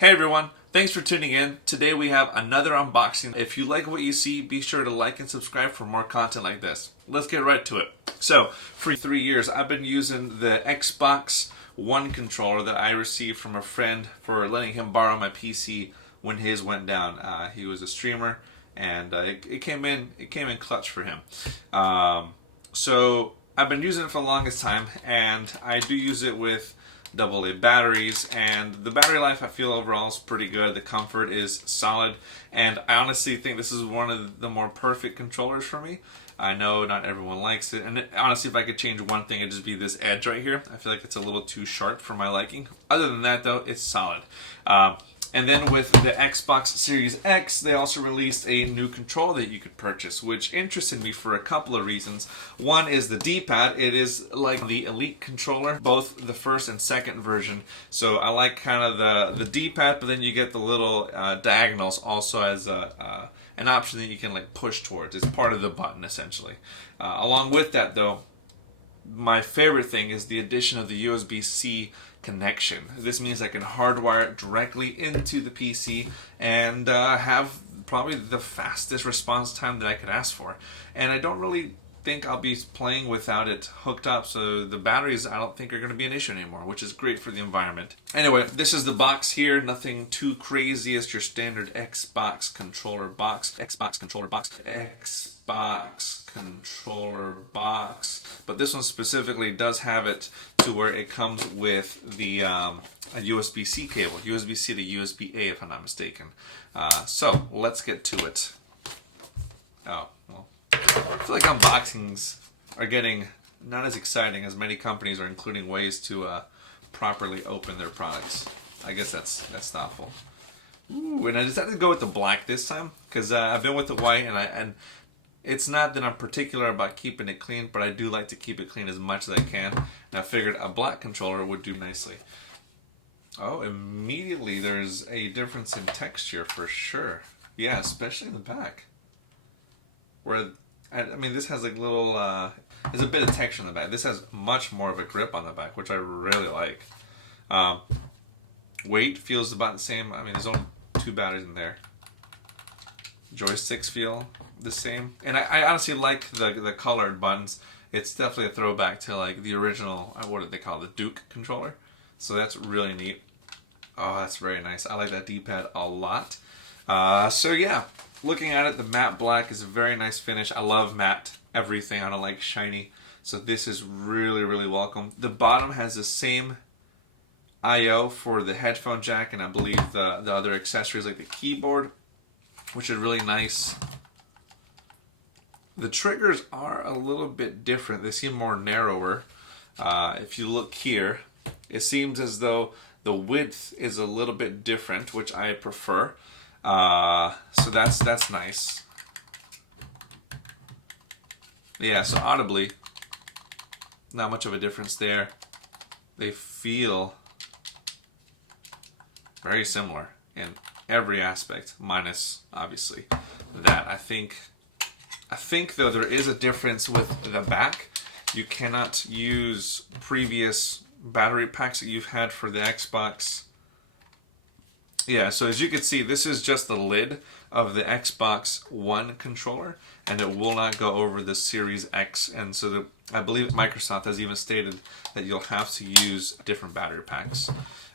Hey everyone, thanks for tuning in. Today we have another unboxing. If you like what you see, be sure to like and subscribe for more content like this. Let's get right to it. So, for 3 years, I've been using the Xbox One controller that I received from a friend for letting him borrow my PC when his went down. He was a streamer, and it came in clutch for him. So I've been using it for the longest time, and I do use it with AA batteries, and the battery life I feel overall is pretty good. The comfort is solid, and I honestly think this is one of the more perfect controllers for me. I know not everyone likes it, and honestly, if I could change one thing, it'd just be this edge right here. I feel like it's a little too sharp for my liking. Other than that, though, it's solid. And then with the Xbox Series X, they also released a new controller that you could purchase, which interested me for a couple of reasons. One is the D-pad. It is like the Elite controller, both the first and second version. So I like kind of the D-pad, but then you get the little diagonals also as an option that you can like push towards. It's part of the button essentially. Along with that, though, my favorite thing is the addition of the USB-C connection. This means I can hardwire it directly into the PC and have probably the fastest response time that I could ask for. And I don't really think I'll be playing without it hooked up, so the batteries I don't think are going to be an issue anymore, which is great for the environment. Anyway, this is the box here. Nothing too crazy. It's your standard Xbox controller box. Xbox controller box. Xbox controller box. But this one specifically does have it to where it comes with the a USB-C cable. USB-C to USB-A if I'm not mistaken. So let's get to it. Oh, well. I feel like unboxings are getting not as exciting as many companies are including ways to properly open their products. I guess that's thoughtful. Ooh, and I decided to go with the black this time because I've been with the white, and it's not that I'm particular about keeping it clean, but I do like to keep it clean as much as I can. And I figured a black controller would do nicely. Oh, immediately there's a difference in texture for sure. Yeah, especially in the back. Where, I mean, this has like little, there's a bit of texture in the back. This has much more of a grip on the back, which I really like. Weight feels about the same. I mean, there's only 2 batteries in there. Joysticks feel the same. And I honestly like the colored buttons. It's definitely a throwback to like the original, what did they call it, the Duke controller. So that's really neat. Oh, that's very nice. I like that D-pad a lot. So yeah. Looking at it, the matte black is a very nice finish. I love matte everything. I don't like shiny. So this is really, really welcome. The bottom has the same I/O for the headphone jack, and I believe the other accessories like the keyboard, which is really nice. The triggers are a little bit different. They seem more narrower. If you look here, it seems as though the width is a little bit different, which I prefer. So that's nice. Yeah, so audibly, not much of a difference there. They feel very similar in every aspect, minus obviously that. I think though there is a difference with the back. You cannot use previous battery packs that you've had for the Xbox. Yeah, so as you can see, this is just the lid of the Xbox One controller, and it will not go over the Series X. And so I believe Microsoft has even stated that you'll have to use different battery packs.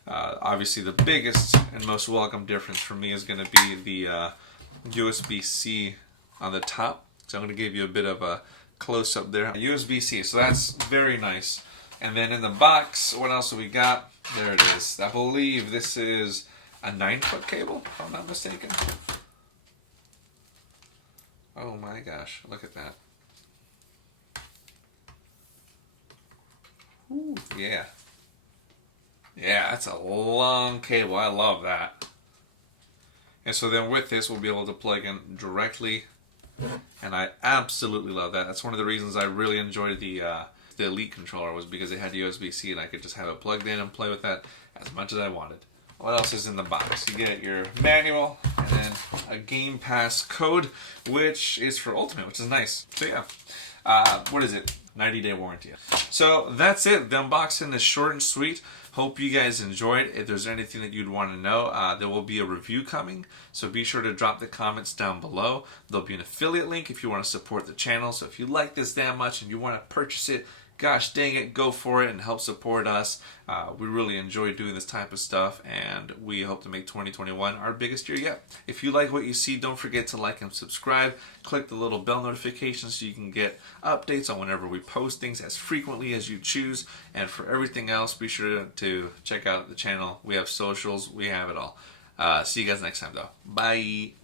Obviously, the biggest and most welcome difference for me is going to be the USB-C on the top. So I'm going to give you a bit of a close-up there. USB-C, so that's very nice. And then in the box, what else have we got? There it is. I believe this is a 9-foot cable, if I'm not mistaken. Oh my gosh, look at that. Ooh, yeah. Yeah, that's a long cable. I love that. And so then with this, we'll be able to plug in directly. And I absolutely love that. That's one of the reasons I really enjoyed the Elite controller, was because it had USB-C and I could just have it plugged in and play with that as much as I wanted. What else is in the box? You get your manual and then a Game Pass code, which is for Ultimate, which is nice. So yeah, what is it? 90-day warranty. So that's it. The unboxing is short and sweet. Hope you guys enjoyed. If there's anything that you'd want to know, there will be a review coming, so be sure to drop the comments down below. There'll be an affiliate link if you want to support the channel. So if you like this that much and you want to purchase it, gosh dang it, go for it and help support us. We really enjoy doing this type of stuff, and we hope to make 2021 our biggest year yet. If you like what you see, don't forget to like and subscribe. Click the little bell notification so you can get updates on whenever we post things as frequently as you choose. And for everything else, be sure to check out the channel. We have socials. We have it all. See you guys next time, though. Bye.